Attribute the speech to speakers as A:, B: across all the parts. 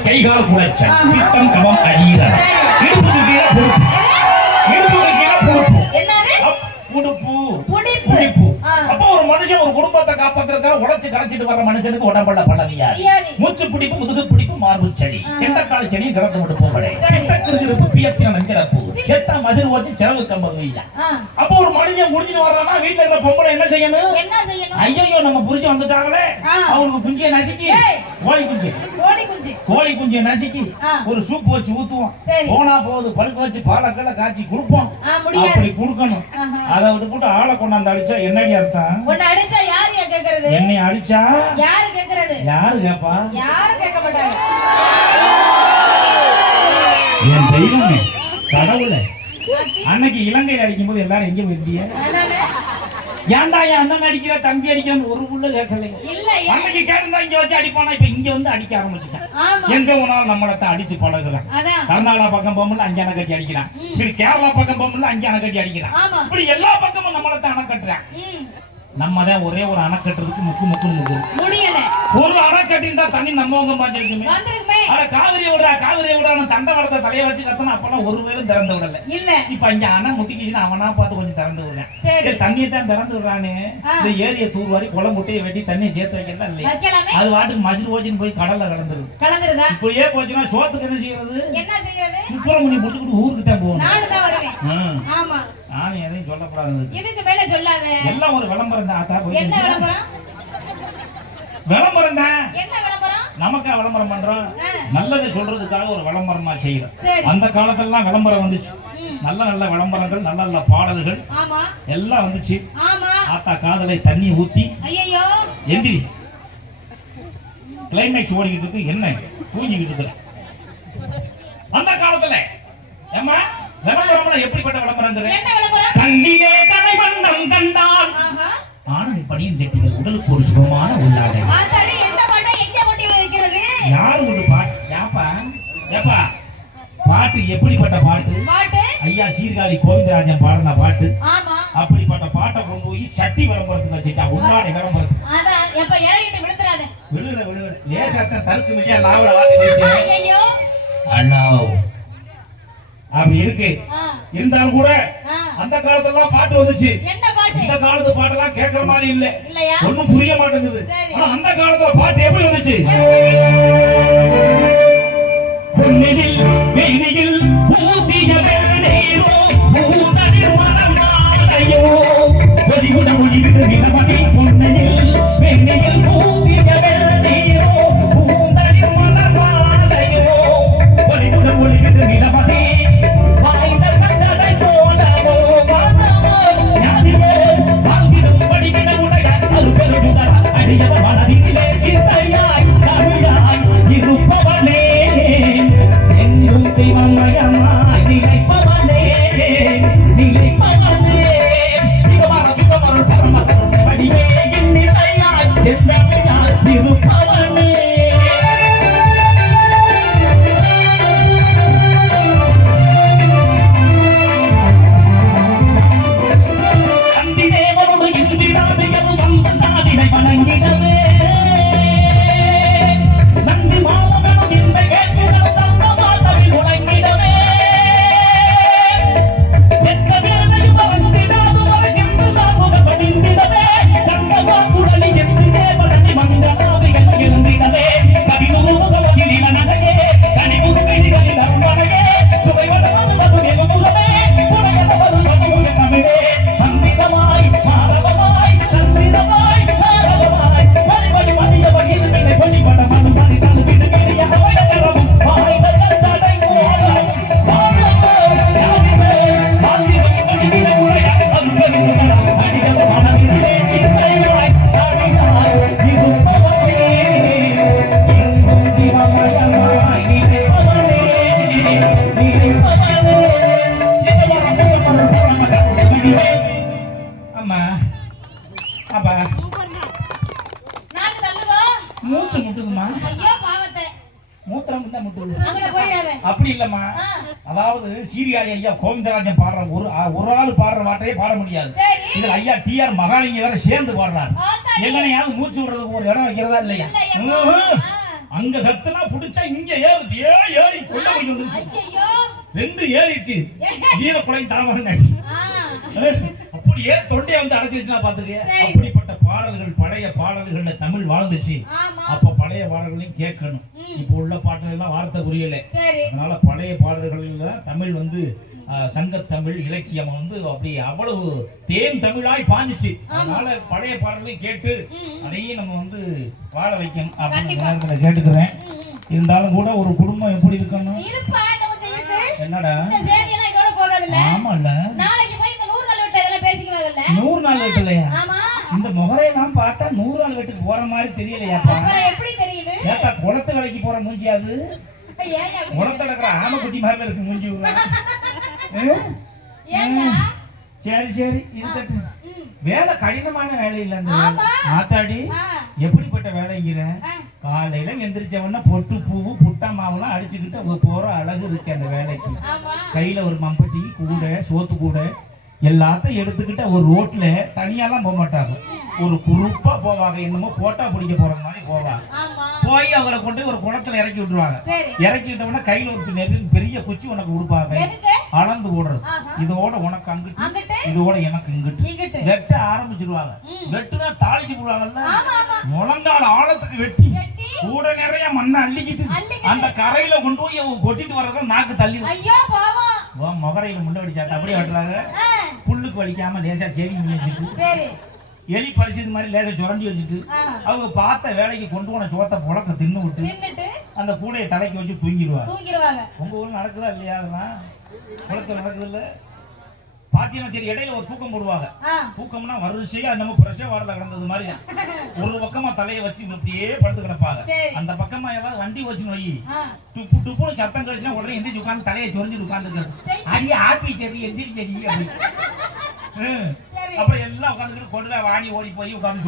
A: கைகால் குளைச்சல் பித்தம் கவம் பொறுப்பு உடுப்பு. அப்போ ஒரு மனுஷன் ஒரு குடும்பத்தை காப்பாத்துறதுக்காக உழைச்சு கரைச்சிட்டு வர்ற மனுஷனுக்கு உடம்புல. மூச்சு பிடிப்பு முதுகு பிடிப்பு மார்பு செடி.
B: ஆ.
A: கெண்டக்கால செடி கிடந்து விடுப்பு கடை
B: சரி.
A: கிட்டக்கிருப்பு பியத்தின நெஞ்சிறப்பு செத்த மதிர் ஓச்சு செலவு கம்பது வீசா அப்போ ஒரு மனுஷன் குடிச்சிட்டு வர்றானா வீட்டுல பொம்பளை என்ன செய்யணும்? ஐயோ நம்ம புருஷன் வந்துட்டாங்களே.
B: ஆ.
A: அவருக்கு குஞ்சிய நசுக்கி. குஞ்சு.
B: கோழி குஞ்சு
A: நசுக்கி. ஒரு சூப் வச்சு ஊத்துவோம். போனா போகுது பழுக்க வச்சு பாலக்கடை காய்ச்சி கொடுப்போம். அப்படி கொடுக்கணும். அதை விட்டு போட்டு ஆளை கொண்டாந்து அடிச்சா என்னடி அர்த்தம்?
B: உன்னை அடிச்சா யாரு கேக்குறது?
A: என்னை அடிச்சா?
B: யாரு கேக்குறது?
A: யாரு கேப்பா?
B: யாரும் கேட்க மாட்டாங்க?
A: என் தெய்வமே கடவுளே. அன்னைக்கு இலங்கையில் அடிக்கும் போது எல்லாரும் எங்க போயிருந்தீங்க? ஏன்டா என் அண்ணன் அடிக்கிற தம்பி அடிக்கிற ஒரு புள்ள கேட்கலைங்க? அன்னைக்கு கேட்டிருந்தா இங்க வச்சு அடிப்பானா? இப்ப இங்க வந்து அடிக்க ஆரம்பிச்சுட்டான். எங்க போனாலும் நம்மளத்தான் அடிச்சு பழகுறான். கர்நாடகா பக்கம் போகும்போது அஞ்சு அணை கட்டி அடிக்கிறான். இப்படி கேரளா பக்கம் போகும்போது அஞ்சு அணை கட்டி அடிக்கிறான். இப்படி எல்லா பக்கமும் நம்மளத்தான் அணை கட்டுறான். நம்ம தான் ஒரே ஒரு அணை கட்டுறதுக்கு முக்கு முக்குன்னு முக்கு
B: முடியல.
A: ஒரு அணை கட்டிருந்தா தண்ணி நம்ம உங்க பாஞ்சிருக்குமே
B: வந்திருக்குமே.
A: அட காவிரி விடுறா காவிரி விடுறான்னு தண்டை வளத்தை தலைய வச்சு கத்தனா அப்பெல்லாம் ஒரு வேலும் திறந்து விடல.
B: இல்ல.
A: இப்ப இங்க அணை முட்டிக்கிச்சுன்னா அவனா பார்த்து கொஞ்சம் திறந்து விடுறேன்
B: சரி.
A: தண்ணியை தான் திறந்து விடுறானே. இந்த ஏரியை தூர்வாரி குளம் முட்டையை வெட்டி தண்ணியை சேர்த்து வைக்கிறதா இல்லையா? அது வாட்டுக்கு மசில் போச்சுன்னு போய் கடல்ல கலந்துருது.
B: கலந்துருதா?
A: இப்படியே போச்சுன்னா சோத்துக்கு என்ன செய்யறது?
B: என்ன செய்யறது?
A: சுப்பிரமணி முடிச்சுக்கிட்டு ஊருக்கு தான் போகணும்
B: தான். ஆமா.
A: நானும் எதையும் சொல்லக்கூடாது
B: இதுக்கு மேல சொல்லாத?
A: எல்லாம் ஒரு விளம்பரம் தான் ஆத்தா
B: என்ன விளம்பரம்?
A: விளம்பரம் தான்.
B: என்ன விளம்பரம்?
A: நமக்கா விளம்பரம் பண்றோம்? நல்லது சொல்றதுக்காக ஒரு விளம்பரமா செய்யறோம். அந்த காலத்துலலாம் விளம்பரம் வந்துச்சு. நல்ல நல்ல விளம்பரங்கள் நல்ல நல்ல பாடல்கள் எல்லாம் வந்துச்சு. ஆத்தா காதலை தண்ணி ஊத்தி எந்திரி. கிளைமேக்ஸ் ஓடிக்கிட்டு இருக்கு. என்ன தூங்கிக்கிட்டு இருக்கிற அந்த காலத்துல. ஏமா விளம்பரம்னா எப்படிப்பட்ட விளம்பரம் கண்ணிலே கலைவண்ணம் கண்டான்
B: ஆஹா.
A: ஆனந்தி படியின் செட்டிகள் உடலுக்கு ஒரு சுகமான உள்ளாடை. யாரு ஒரு பாட்டு? ஏப்பா ஏப்பா? பாட்டு எப்படிப்பட்ட பாட்டு? ஐயா சீர்காழி கோவிந்தராஜன் பாடின பாட்டு. அப்படிப்பட்ட பாட்டை கொண்டு போய் சட்டி விளம்பரத்துக்கு வச்சுட்டா உன்னாடி விளம்பரத்துக்கு. விழுற விழுற. லேசாட்ட தருக்கு மிக நாவல வாட்டி அண்ணா அப்படி இருக்கு. இருந்தாலும் கூட. அந்த காலத்துல பாட்டு வந்துச்சு.
B: பாட்டு?
A: இந்த காலத்து பாட்டெல்லாம் கேட்கற மாதிரி இல்ல. ஒண்ணும் புரிய மாட்டேங்குது. ஆனா அந்த காலத்துல பாட்டு எப்படி வந்துச்சு? பொன்னில் மேனியில் ஊசிய ஒளிவுட ஒளிவிட்டு எங்கும் அதாவது சீரியாரி ஐயா கோவிந்தராஜன் பாடுற ஒரு ஒரு ஆள் பாடுற பாட்டையே பாட முடியாது. இதுல ஐயா டி ஆர் மகாலிங்க வேற சேர்ந்து பாடுறாரு. எங்கனையாவது மூச்சு விடுறதுக்கு ஒரு இடம் வைக்கிறதா இல்லையா. அங்க கத்துனா புடிச்சா இங்க ஏறுது. ஏ ஏறி வந்துருச்சு.
B: ஐயையோ.
A: ரெண்டு ஜீர குலை தாமரங்க
B: ஆ.
A: அப்படியே தொண்டையை வந்து அடைச்சிருச்சுனா பாத்துருக்கேன்
B: சரி.
A: பாடல்கள் பழைய பாடல்கள்ல தமிழ் வாழ்ந்துச்சு. அப்ப பழைய பாடல்களையும் கேட்கணும். இப்போ உள்ள பாட்டுகள் எல்லாம் வார்த்தை புரியல. அதனால பழைய பாடல்கள்ல தமிழ் வந்து ஆஹ், சங்கத்தமிழ் இலக்கியம் வந்து அப்படி அவ்வளவு தேன் தமிழாய் பாஞ்சுச்சு. அதனால பழைய பாடல்களையும் கேட்டு அதையும் நம்ம வந்து வாழ வைக்கணும் அப்படின்னு கேட்டுக்கிறேன். இருந்தாலும் கூட ஒரு குடும்பம் எப்படி இருக்கணும்? என்னடா? ஆமால்ல.
B: நாளைக்கு போய் இந்த நூறு நாள் விட்டு இதெல்லாம் பேசிக்குவாங்கல்ல
A: நூறு நாள் வீட்டுலயா?
B: ஆமா.
A: இந்த முகரையெல்லாம் பார்த்தா நூறு நாள் வீட்டுக்கு போற மாதிரி தெரியலையாப்பா.
B: எப்படி தெரியுது?
A: ஏப்பா குளத்து வேலைக்கு போற மூஞ்சியாது குளத்துல இருக்கிற ஆமைக்குட்டி மாதிரி இருக்கு மூஞ்சி சரி சரி இருக்கட்டும். வேலை கடினமான வேலை இல்ல அந்த. ஆத்தாடி எப்படிப்பட்ட வேலைங்கிற. காலையில எந்திரிச்ச உடனே பொட்டு பூவு புட்டா மாவுலாம் அடிச்சுக்கிட்டு அவங்க போற அழகு இருக்கு அந்த வேலைக்கு. கையில ஒரு மம்பட்டி கூட சோத்து கூட எல்லாத்தையும் எடுத்துக்கிட்டு ஒரு ரோட்ல தனியாலாம் போக மாட்டாங்க. ஒரு குரூப்பா போவாங்க. என்னமோ போட்டா பிடிக்க போற மாதிரி போவாங்க. போய் அவரை கொண்டு ஒரு குளத்துல இறக்கி விட்டுருவாங்க. இறக்கி விட்டோம்னா கையில ஒரு பெரிய குச்சி உனக்கு கொடுப்பாங்க. அளந்து போடுறது.
B: ஆஹா.
A: இதோட உனக்கு அங்கிட்டு இதோட எனக்கு இங்கிட்டு. வெட்ட ஆரம்பிச்சிருவாங்க. வெட்டுனா தாளிச்சு போடுவாங்கல்ல? முழங்கால் ஆழத்துக்கு வெட்டி. கூட நிறைய மண்ணை அள்ளிக்கிட்டு. அந்த கரையில கொண்டு போய் கொட்டிட்டு வர்றதும் நாக்கு தள்ளி முகரையில முண்டை வடிச்சாட்ட அப்படியே வெட்டுறாங்க புல்லுக்கு வலிக்காம லேசா செடி வச்சுட்டு எலி பறிச்சது மாதிரி லேசா சுரண்டி வச்சுட்டு அவங்க பார்த்த வேலைக்கு கொண்டு போன சோத்தை புழக்க தின்னு விட்டு அந்த கூடையை தலைக்கு வச்சு தூங்கிடுவாங்க. உங்க ஊர்ல நடக்குதா இல்லையா அதெல்லாம்? குளத்துல நடக்குது இல்ல பாத்தீங்கன்னா சரி இடையில ஒரு தூக்கம் போடுவாங்க. தூக்கம்னா வரிசையா நம்ம பிரஷர் வாரல கிடந்தது மாதிரி ஒரு பக்கமா தலையை வச்சு இப்படியே படுத்து கிடப்பாங்க. அந்த பக்கமா ஏதாவது வண்டி வச்சு நோய் துப்பு துப்புன்னு சத்தம் கழிச்சுனா உடனே எந்திரிச்சு உட்காந்து தலையை சொரிஞ்சு உட்காந்துக்கிறது. அடி ஆப்பி சரி எந்திரி சரி அப்படி. ஹம்.
B: சரி.
A: அப்புறம் எல்லாம் உட்காந்துக்கிட்டு கொண்டு வாடி ஓடி போய் உட்காந்து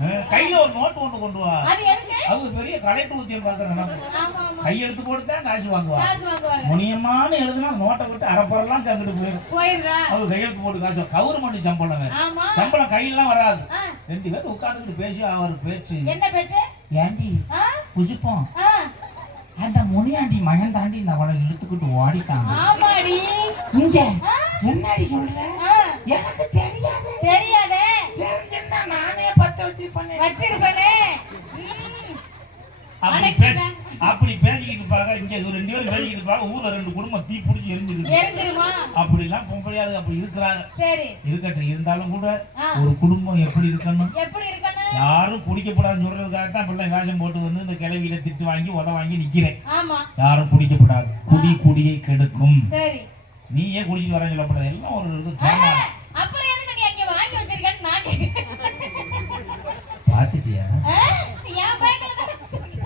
A: ஹம். கையில ஒரு நோட்டு ஒண்ணு கொண்டு வா.
B: அது
A: பெரிய நடக்கும்
B: ஆமா ஆமா.
A: கையெழுத்து போட்டு தான் காசு வாங்குவா. முனியமான எழுதுனா நோட்டை விட்டு அரைப்பறலாம் சேர்ந்துட்டு போயிடும் அவங்க கையெழுத்து போட்டு காசு. கவுர்மெண்ட் சம்பளம். சம்பளம் கையெல்லாம் வராது. ரெண்டு பேரும் உட்கார்ந்துட்டு பேசி அவர் பேச்சு.
B: என்ன பேச்சு?
A: ஏண்டி? புசிப்போம் அந்த முனியாண்டி மகன் தாண்டி இந்த அவளை இழுத்துக்கிட்டு ஓடிட்டாங்க. இங்க. என்னடி சொல்ற
B: ஆ,
A: எனக்கு தெரியாது.
B: தெரியாதே.
A: தெரிஞ்சிருந்தா நானே பத்த வச்சிருப்பேன்.
B: வச்சிருப்பனே. ம்,
A: அப்படி. பேசி அப்படி பேசிக்கிட்டு இருப்பாங்க இங்க ரெண்டு பேரும் பேசிக்கிட்டு ஊர்ல ரெண்டு குடும்பம் தீ பிடிச்சி எரிஞ்சிருக்கு
B: எரிஞ்சிருமா?
A: அப்படிலாம் பொம்பளையாது அப்படி இருக்கிறாங்க.
B: சரி.
A: இருக்கட்டும் இருந்தாலும் கூட. ஒரு குடும்பம் எப்படி இருக்கணும்?
B: எப்படி இருக்கணும்?
A: யாரும் குடிக்கப்படாதுன்னு சொல்றதுக்காக தான் பிள்ளை வேஷம் போட்டு வந்து இந்த கிளவியில திட்டு வாங்கி உத வாங்கி நிக்கிறேன்.
B: ஆமா.
A: யாரும் குடிக்கப்படாது. குடி குடியை கெடுக்கும்.
B: சரி.
A: நீ ஏன் குடிச்சிட்டு வரேன்னு சொல்லப்படாது எல்லாம் ஒரு இது
B: ஆ,
A: தோணா.
B: அப்புறம் எதுக்கு நீ அங்க வாங்கி வச்சிருக்கேன்னு நான் கேக்குறேன்.
A: பாத்துட்டியா
B: பேக்ல.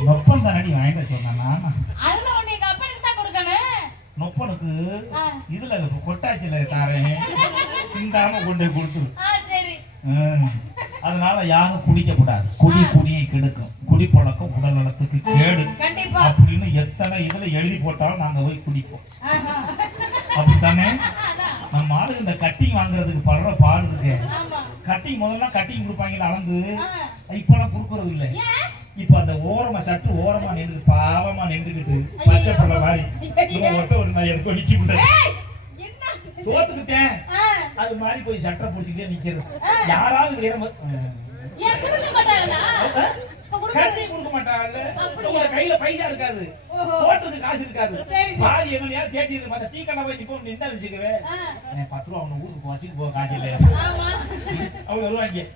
A: நொப்பம் தானடி வாங்கிட்டு சொன்னா
B: அதுல ஒண்ணு எங்க அப்பனுக்கு தான் கொடுக்கணும்.
A: நொப்பனுக்கு இதுல கொட்டாச்சில தாரேன். சிந்தாம கொண்டு கொடுத்து.
B: சரி.
A: அதனால யாரும் குடிக்க கூடாது குடி குடியை கெடுக்கும். குடிப்பழக்கம் உடல் நலத்துக்கு கேடு. அப்படின்னு எத்தனை இதுல எழுதி போட்டாலும் நாங்க போய் குடிப்போம். அப்படித்தானே. நம்ம ஆளுங்க இந்த கட்டிங் வாங்குறதுக்கு படுற பாடு இருக்கு
B: ஆமா.
A: கட்டிங் முதல்ல கட்டிங் கொடுப்பாங்கல்ல அளந்து இப்பெல்லாம் கொடுக்கறது இல்ல. இப்ப அந்த ஓரமா சட்டு ஓரமா நின்று பாவமா நின்றுக்கிட்டு பச்சை பிள்ளை மாதிரி. ஒருத்த ஒரு நான் எடுத்து நிக்க முடியாது அது மாதிரி போய் சட்டை பிடிச்சிக்கிட்டே நிக்கிறது. யாராவது
B: கொடுக்க
A: கட்டி கொடுக்க? உங்க கையில பைசா இருக்காது. போட்டதுக்கு காசு இருக்காது. பாதி எங்களையா தேடி மத்த டீ கடை போய் நிப்போம் நின்று வச்சுக்கவே
B: ஆ,
A: பத்து ரூபா அவனை ஊருக்கு வச்சுட்டு போக காசு இல்லை அவங்க வருவாங்க.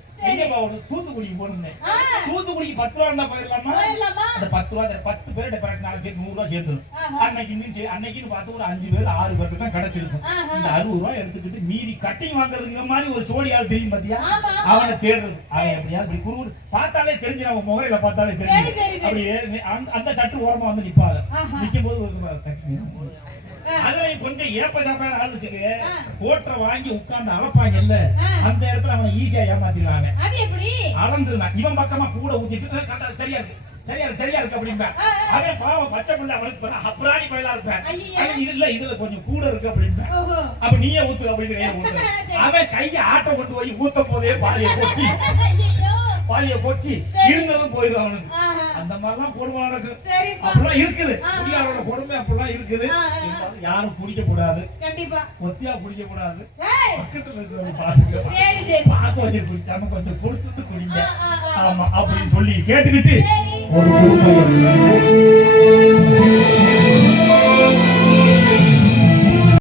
A: தூத்துக்குடிக்கு போகணும்னு.
B: ஆ,
A: தூத்துக்குடிக்கு பத்து ரூபா இருந்தா போயிடலாமா? அந்த பத்து ரூபா பத்து பேர் நாலு சேர்த்து நூறு ரூபா சேர்த்துரும்.
B: ஆஹா.
A: அன்னைக்கு மீன் அன்னைக்குன்னு பார்த்து ஒரு அஞ்சு பேர் ஆறு பேருக்கு தான் கிடைச்சிருக்கும். இந்த அறுபது ரூபாய் எடுத்துக்கிட்டு மீதி கட்டிங் வாங்குறதுக்கு மாதிரி ஒரு சோடி ஆள் தெரியும் பாத்தியா. அவனை தேடுறது. அவன் எப்படியா இப்படி குறுகுறு பார்த்தாலே தெரிஞ்சு அவன் முகரையில பார்த்தாலே தெரியும். அப்படியே அந்த- சட்டு ஓரமா வந்து
B: ஆஹா.
A: நிக்கும் போது கட்டி அதுல கொஞ்சம் ஏப்ப சாப்பாடு ஆளுச்சுக்கு
B: ஆ.
A: கோட்டரை வாங்கி உட்கார்ந்து அளப்பாங்க இல்ல. அந்த இடத்துல அவனை ஈஸியா ஏமாத்திடுவாங்க. அளந்துருந்தான் இவன் பக்கமா கூட ஊத்திட்டு "அஹ், கரெக்டா சரியா இருக்கு. சரியா சரியா இருக்கு
B: ஆ.
A: அவன் பாவம் பச்சை பிள்ளை அவனுக்கு அப்புறாணி பயிலா இருப்பேன். அவன் இல்ல இதுல கொஞ்சம் கூட இருக்கு அப்படிம்பேன்
B: ஓஹோ.
A: அப்ப நீயே ஊத்து அப்படின்னு. அவன் கையை ஆட்ட கொண்டு போய் ஊத்த போதே பாலையை கொட்டி. பாலிய போச்சு. இருந்ததும் போயிடும் அவனுக்கு. அந்த மாதிரிலாம் கொடுமை நடக்கும் அப்படிலாம் இருக்குது. குடியாரோட கொடுமை அப்படிலாம் இருக்குது. யாரும் குடிக்க கூடாது ஒத்தியா குடிக்க கூடாது பக்கத்துல இருக்கிறவங்க பாத்துக்க. பார்க்க வச்சு குடிக்காம கொஞ்சம் கொடுத்துட்டு குடிங்க. ஆமா அப்படின்னு சொல்லி கேட்டுக்கிட்டு ஒரு குடும்பம்.